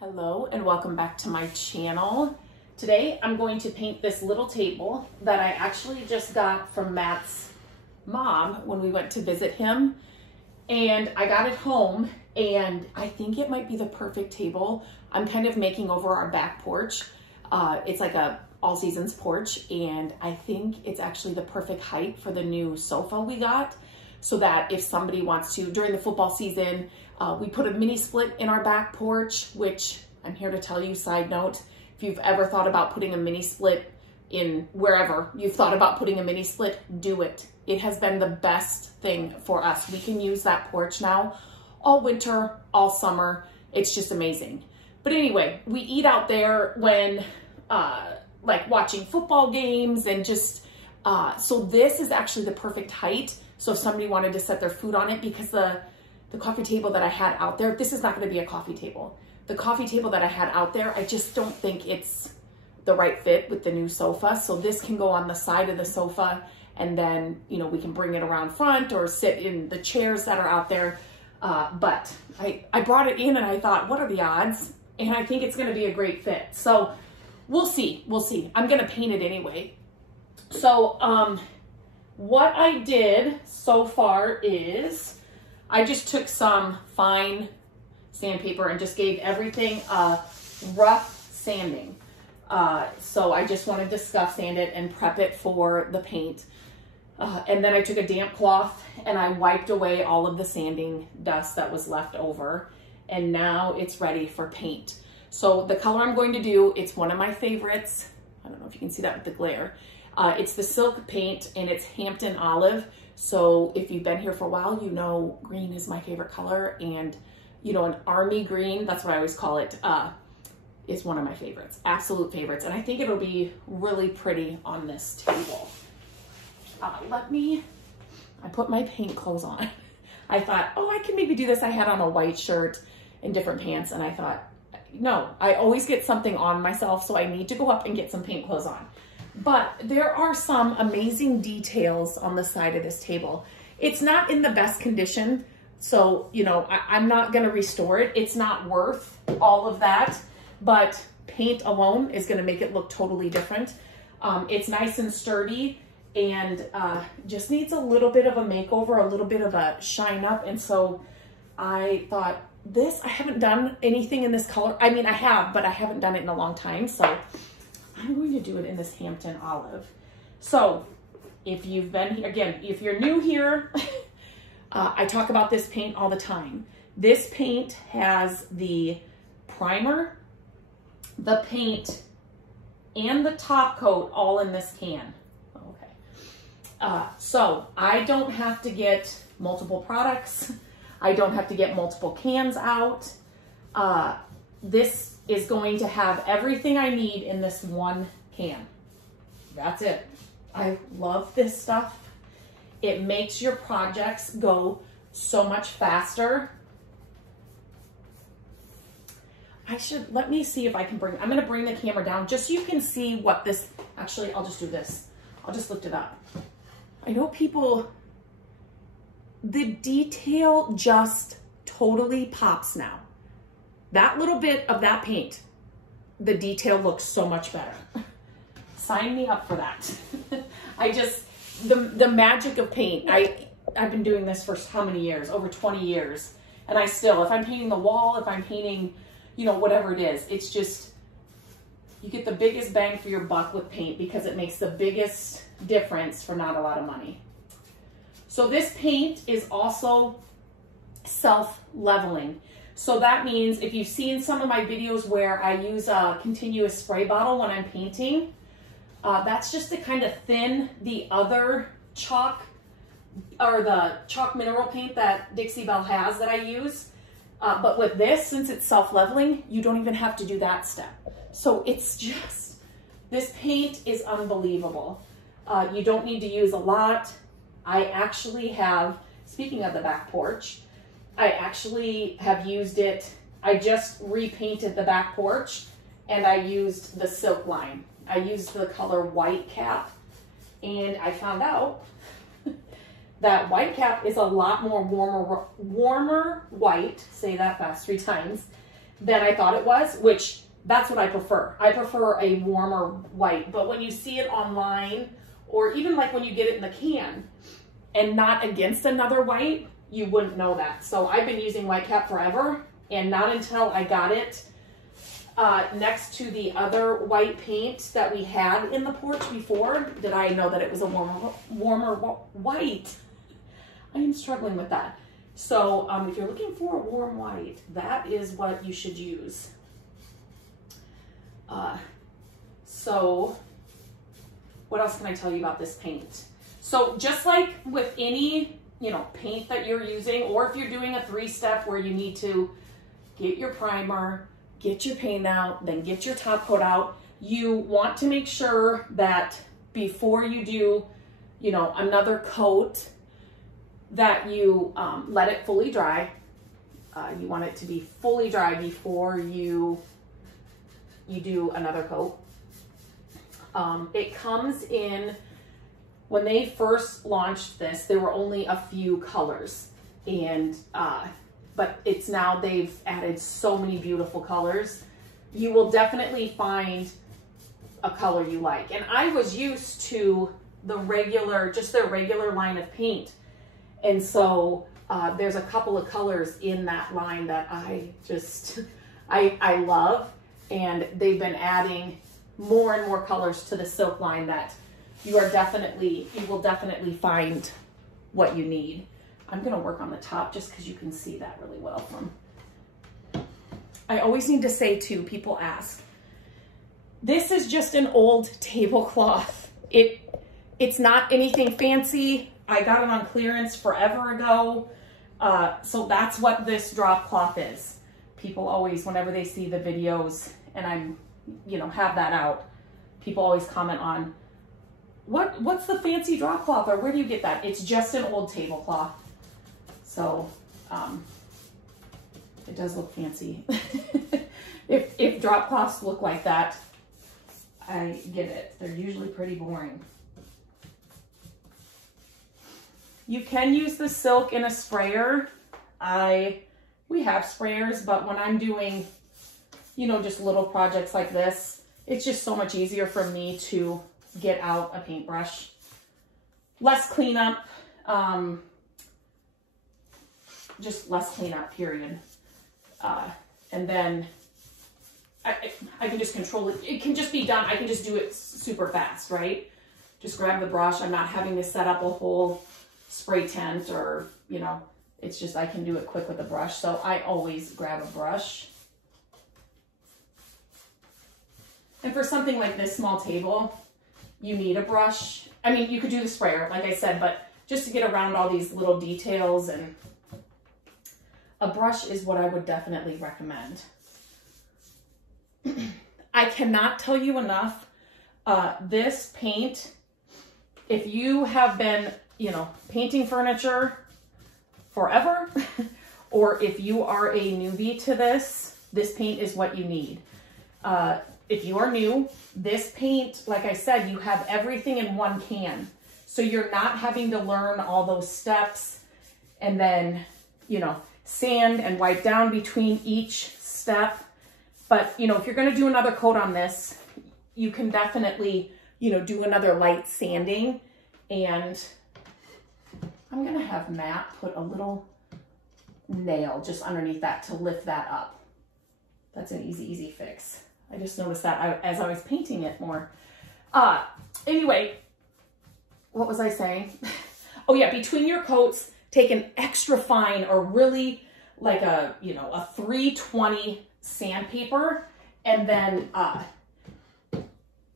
Hello and welcome back to my channel. Today I'm going to paint this little table that I actually just got from Matt's mom when we went to visit him. And I got it home and I think it might be the perfect table. I'm kind of making over our back porch. It's like a all seasons porch, and I think it's actually the perfect height for the new sofa we got, so that if somebody wants to, during the football season, we put a mini split in our back porch, which I'm here to tell you, side note, if you've ever thought about putting a mini split in wherever you've thought about putting a mini split, do it. It has been the best thing for us. We can use that porch now all winter, all summer. It's just amazing. But anyway, we eat out there when like watching football games and just, so this is actually the perfect height. So if somebody wanted to set their food on it, because the coffee table that I had out there, this is not going to be a coffee table. The coffee table that I had out there, I just don't think it's the right fit with the new sofa. So this can go on the side of the sofa, and then, you know, we can bring it around front or sit in the chairs that are out there. But I brought it in and I thought, what are the odds? And I think it's going to be a great fit. So we'll see. We'll see. I'm going to paint it anyway. So what I did so far is I just took some fine sandpaper and just gave everything a rough sanding. So I just wanted to scuff sand it and prep it for the paint. And then I took a damp cloth and I wiped away all of the sanding dust that was left over. And now it's ready for paint. So the color I'm going to do, it's one of my favorites. I don't know if you can see that with the glare. It's the silk paint and it's Hampton Olive. So if you've been here for a while, you know green is my favorite color, and you know, an army green, that's what I always call it, is one of my favorites, absolute favorites. And I think it'll be really pretty on this table. I put my paint clothes on. I thought, oh, I can maybe do this. I had on a white shirt and different pants, and I thought, no, I always get something on myself, so I need to go up and get some paint clothes on. But there are some amazing details on the side of this table. It's not in the best condition, so, you know, I'm not gonna restore it. It's not worth all of that, but paint alone is gonna make it look totally different. It's nice and sturdy and just needs a little bit of a makeover, a little bit of a shine up. And so I thought, I haven't done anything in this color. I mean, I have, but I haven't done it in a long time. So I'm going to do it in this Hampton Olive. So if you've been here, again, if you're new here, I talk about this paint all the time. This paint has the primer, the paint, and the top coat all in this can. Okay. So I don't have to get multiple products. I don't have to get multiple cans out. This is going to have everything I need in this one can. That's it. I love this stuff. It makes your projects go so much faster. Let me see if I can I'm gonna bring the camera down just so you can see what this, actually, I'll just do this. I'll just lift it up. I know people, the detail just totally pops now. That little bit of that paint, the detail looks so much better. Sign me up for that. The magic of paint. I've been doing this for how many years? Over 20 years. And I still, if I'm painting the wall, if I'm painting, you know, whatever it is, it's just, you get the biggest bang for your buck with paint because it makes the biggest difference for not a lot of money. So this paint is also self-leveling. So that means if you've seen some of my videos where I use a continuous spray bottle when I'm painting, that's just to kind of thin the other chalk or the chalk mineral paint that Dixie Belle has that I use. But with this, since it's self-leveling, you don't even have to do that step. So it's just, this paint is unbelievable. You don't need to use a lot. I actually have, speaking of the back porch, I actually have used it. I just repainted the back porch and I used the silk line. I used the color White Cap, and I found out that White Cap is a lot more warmer white, say that fast 3 times, than I thought it was, which that's what I prefer. I prefer a warmer white, but when you see it online, or even like when you get it in the can and not against another white, you wouldn't know that. So I've been using White Cap forever, and not until I got it next to the other white paint that we had in the porch before did I know that it was a warmer white. I am struggling with that. So if you're looking for a warm white, that is what you should use. So what else can I tell you about this paint? So just like with any, you know, paint that you're using, or if you're doing a 3-step where you need to get your primer, get your paint out, then get your top coat out, you want to make sure that before you do, you know, another coat, that you let it fully dry. You want it to be fully dry before you do another coat. It comes in, when they first launched this, there were only a few colors, and but it's now they've added so many beautiful colors. You will definitely find a color you like. And I was used to the regular, just their regular line of paint. And so there's a couple of colors in that line that I just, I love. And they've been adding more and more colors to the silk line that you will definitely find what you need. I'm gonna work on the top just because you can see that really well from. I always need to say too, people ask, this is just an old tablecloth. It's not anything fancy. I got it on clearance forever ago. So that's what this drop cloth is. People always, whenever they see the videos and I'm, you know, have that out, people always comment on, what's the fancy drop cloth, or where do you get that? It's just an old tablecloth. So it does look fancy. If drop cloths look like that, I get it. They're usually pretty boring. You can use the silk in a sprayer. We have sprayers, but when I'm doing, you know, just little projects like this, it's just so much easier for me to get out a paintbrush. Less cleanup, just less cleanup, period. And then I can just control it. It can just be done. I can just do it super fast, right? Just grab the brush. I'm not having to set up a whole spray tent, or, you know, it's just, I can do it quick with a brush. So I always grab a brush. And for something like this small table, you need a brush. I mean, you could do the sprayer, like I said, but just to get around all these little details, and a brush is what I would definitely recommend. I cannot tell you enough, this paint, if you have been, you know, painting furniture forever, or if you are a newbie to this paint is what you need. If you are new, this paint, like I said, you have everything in one can. So you're not having to learn all those steps and then, you know, sand and wipe down between each step. But, you know, if you're going to do another coat on this, you can definitely, you know, do another light sanding. And I'm going to have Matt put a little nail just underneath that to lift that up. That's an easy fix. I just noticed that as I was painting it more. Anyway, what was I saying? Oh yeah, between your coats, take an extra fine, or really like a, you know, a 320 sandpaper, and then,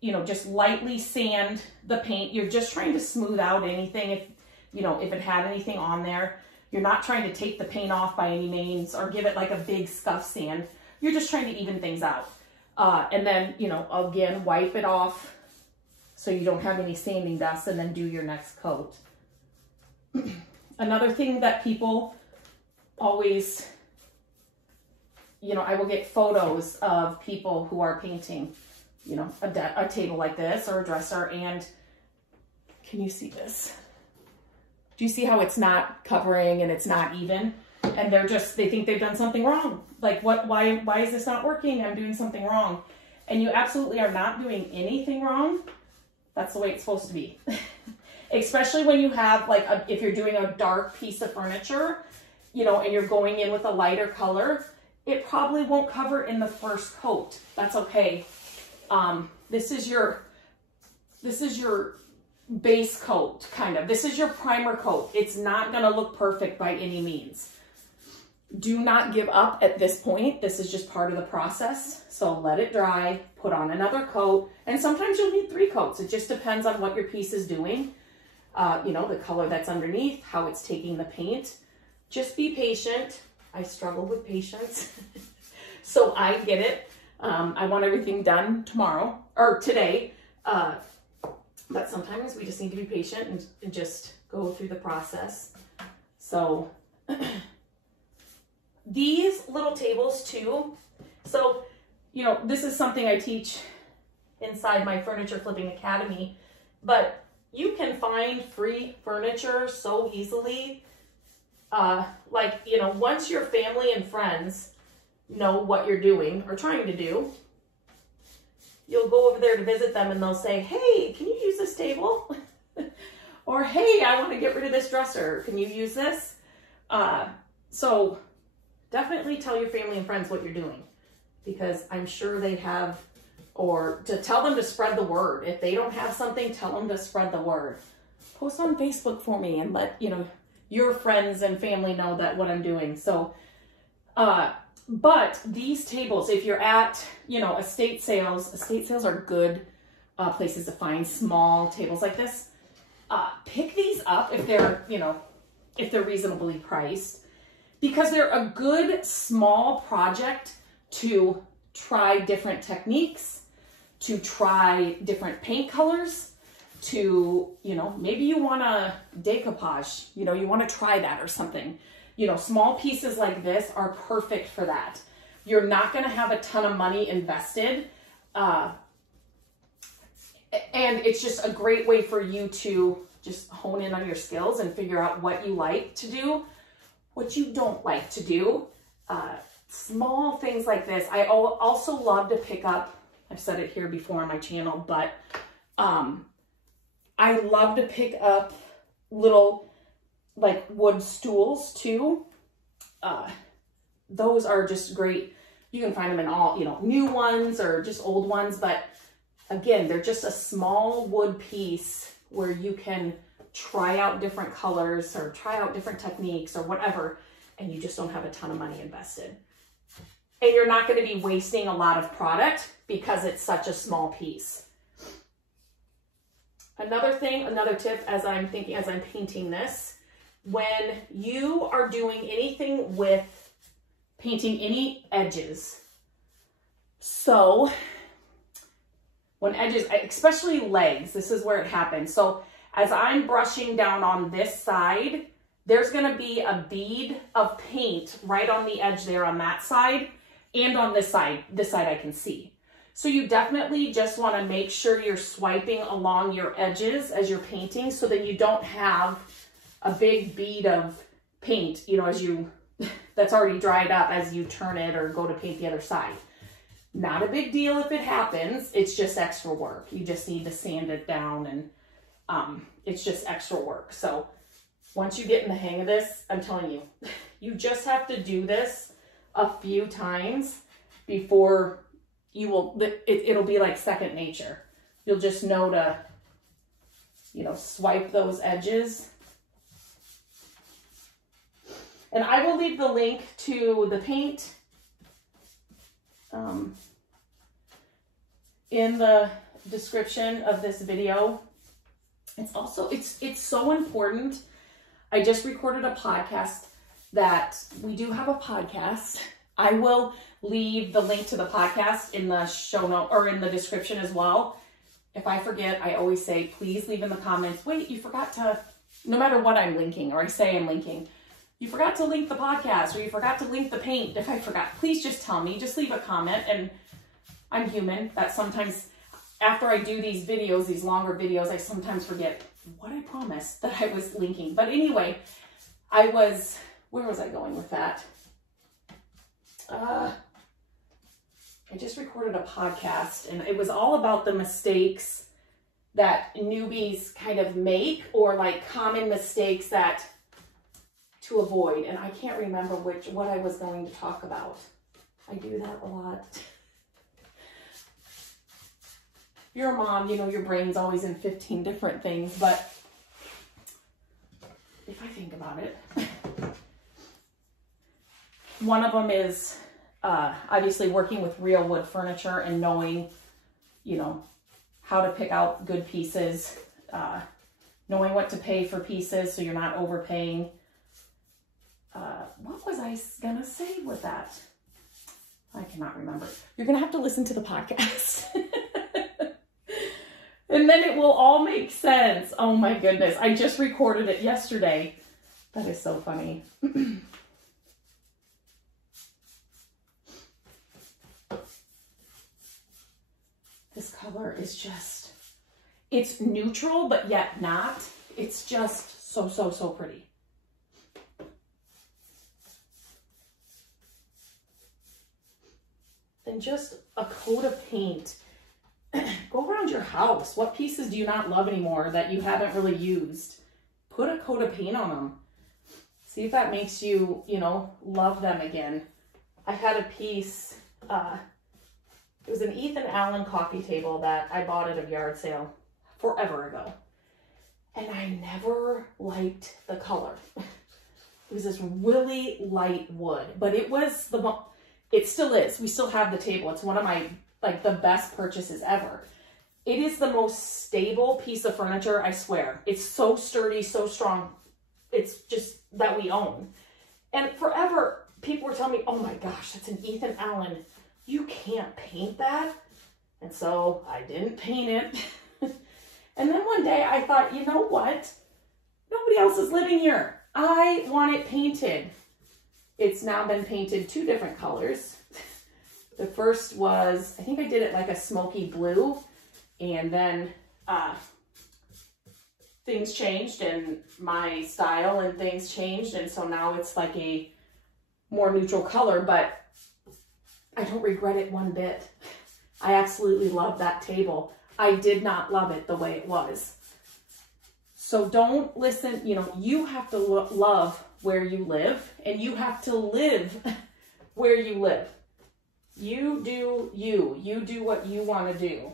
you know, just lightly sand the paint. You're just trying to smooth out anything, if, you know, if it had anything on there. You're not trying to take the paint off by any means or give it like a big scuff sand. You're just trying to even things out. And then, you know, again, wipe it off so you don't have any sanding dust, and then do your next coat. Another thing that people always, you know, I will get photos of people who are painting, you know, a table like this or a dresser, and can you see this? Do you see how it's not covering and it's not even? and they think they've done something wrong. Like, why is this not working? I'm doing something wrong. And you absolutely are not doing anything wrong. That's the way it's supposed to be. Especially when you have, like, if you're doing a dark piece of furniture, you know, and you're going in with a lighter color, it probably won't cover in the first coat. That's okay. This is your base coat, kind of. This is your primer coat. It's not gonna look perfect by any means. Do not give up at this point. This is just part of the process. So let it dry, put on another coat, and sometimes you'll need 3 coats. It just depends on what your piece is doing. You know, the color that's underneath, how it's taking the paint. Just be patient. I struggle with patience. So I get it. I want everything done tomorrow or today. But sometimes we just need to be patient and just go through the process. So these little tables too. So, you know, this is something I teach inside my Furniture Flipping Academy, but you can find free furniture so easily. Like, you know, once your family and friends know what you're doing or trying to do, you'll go over there to visit them and they'll say, hey, can you use this table? Or, hey, I want to get rid of this dresser. Can you use this? So definitely tell your family and friends what you're doing, because I'm sure they have, or to tell them to spread the word. If they don't have something, tell them to spread the word. Post on Facebook for me and let, you know, your friends and family know that what I'm doing. So, but these tables, if you're at, you know, estate sales are good places to find small tables like this. Pick these up if they're, you know, if they're reasonably priced, because they're a good small project to try different techniques, to try different paint colors, to, you know, maybe you want a decoupage, you know, you want to try that or something. You know, small pieces like this are perfect for that. You're not going to have a ton of money invested. And it's just a great way for you to just hone in on your skills and figure out what you like to do, what you don't like to do. Small things like this. I also love to pick up, I've said it here before on my channel, but I love to pick up little like wood stools too. Those are just great. You can find them in all, you know, new ones or just old ones, but again, they're just a small wood piece where you can try out different colors or try out different techniques or whatever, and you just don't have a ton of money invested. And you're not going to be wasting a lot of product because it's such a small piece. Another thing, another tip as I'm painting this, when you are doing anything with painting any edges, so when edges, especially legs, this is where it happens. So as I'm brushing down on this side, there's going to be a bead of paint right on the edge there on that side and on this side I can see. So you definitely just want to make sure you're swiping along your edges as you're painting so that you don't have a big bead of paint, you know, as you, that's already dried up as you turn it or go to paint the other side. Not a big deal if it happens. It's just extra work. You just need to sand it down, and it's just extra work. So once you get in the hang of this, I'm telling you, you just have to do this a few times before you will, it'll be like second nature. You'll just know to, you know, swipe those edges. And I will leave the link to the paint in the description of this video. It's also, it's so important. I just recorded a podcast that we do have a podcast. I will leave the link to the podcast in the show note or in the description as well. If I forget, I always say, please leave in the comments, wait, you forgot to, no matter what I'm linking or I say I'm linking, you forgot to link the podcast or you forgot to link the paint. If I forgot, please just tell me, just leave a comment. And I'm human. That sometimes after I do these videos, these longer videos, I sometimes forget what I promised that I was linking. But anyway, I was where was I going with that? I just recorded a podcast and it was all about the mistakes that newbies kind of make, or like common mistakes that to avoid. And I can't remember what I was going to talk about. I do that a lot. If you're a mom, you know your brain's always in 15 different things, but if I think about it, one of them is obviously working with real wood furniture and knowing, you know, how to pick out good pieces, knowing what to pay for pieces so you're not overpaying. What was I gonna say with that? I cannot remember. You're gonna have to listen to the podcast. And then it will all make sense. Oh my goodness. I just recorded it yesterday. That is so funny. This color is just, it's neutral, but yet not. It's just so, so, so pretty. And just a coat of paint. Go around your house. What pieces do you not love anymore that you haven't really used? Put a coat of paint on them. See if that makes you, you know, love them again. I had a piece, it was an Ethan Allen coffee table that I bought at a yard sale forever ago. And I never liked the color. It was this really light wood, but it was it still is. We still have the table. It's one of my, like, the best purchases ever. It is the most stable piece of furniture, I swear. It's so sturdy, so strong. It's just that we own. And forever, people were telling me, oh my gosh, that's an Ethan Allen. You can't paint that. And so I didn't paint it. And then one day I thought, you know what? Nobody else is living here. I want it painted. It's now been painted 2 different colors. The first was, I think I did it like a smoky blue, and then things changed and my style and things changed. And so now it's like a more neutral color, but I don't regret it one bit. I absolutely love that table. I did not love it the way it was. So don't listen, you know, you have to love where you live, and you have to live where you live. You do you. You do what you want to do.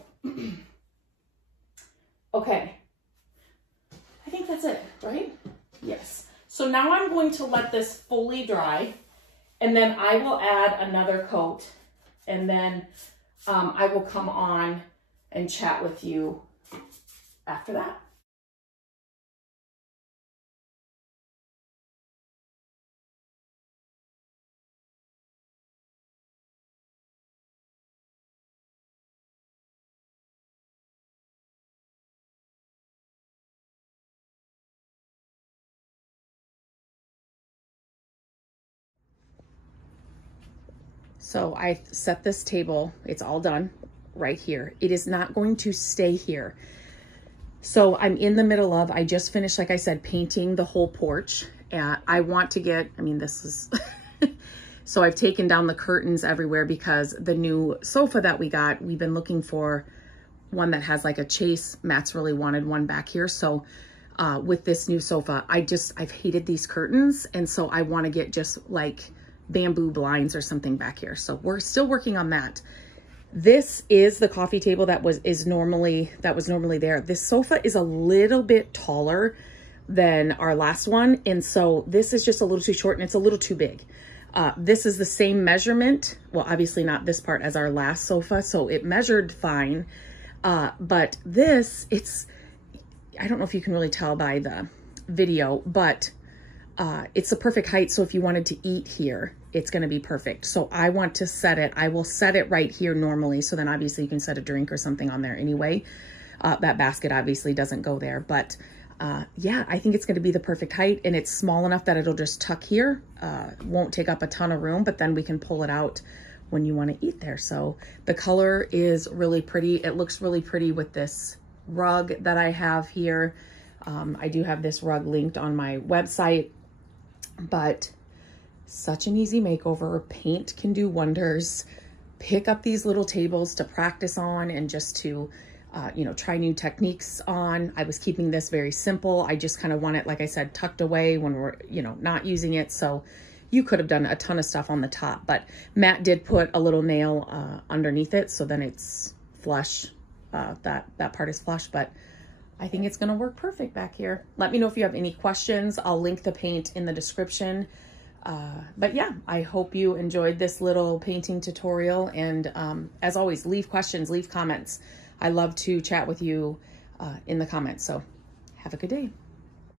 Okay. I think that's it, right? Yes. So now I'm going to let this fully dry, and then I will add another coat, and then I will come on and chat with you after that. So I set this table, it's all done right here. It is not going to stay here. So I'm in the middle of, I just finished, like I said, painting the whole porch. I want to get, I mean, this is, so I've taken down the curtains everywhere because the new sofa that we got, we've been looking for one that has like a chase. Matt's really wanted one back here. So with this new sofa, I've hated these curtains. And so I want to get just like bamboo blinds or something back here. So we're still working on that. This is the coffee table that was normally there. This sofa is a little bit taller than our last one. And so this is just a little too short and it's a little too big. This is the same measurement. Well, obviously not this part as our last sofa. So it measured fine. But this, I don't know if you can really tell by the video, but it's the perfect height. So if you wanted to eat here, it's going to be perfect. So I want to set it. I will set it right here normally. So then obviously you can set a drink or something on there anyway. That basket obviously doesn't go there, but yeah, I think it's going to be the perfect height, and it's small enough that it'll just tuck here. Won't take up a ton of room, but then we can pull it out when you want to eat there. So the color is really pretty. It looks really pretty with this rug that I have here. I do have this rug linked on my website, but Such an easy makeover. Paint can do wonders. Pick up these little tables to practice on and just to, you know, try new techniques on. I was keeping this very simple. I just kind of want it, like I said, tucked away when we're, you know, not using it. So you could have done a ton of stuff on the top, but Matt did put a little nail underneath it, so then it's flush. That part is flush, but I think it's gonna work perfect back here. Let me know if you have any questions. I'll link the paint in the description. But yeah, I hope you enjoyed this little painting tutorial. And as always, leave questions, leave comments. I love to chat with you in the comments. So have a good day.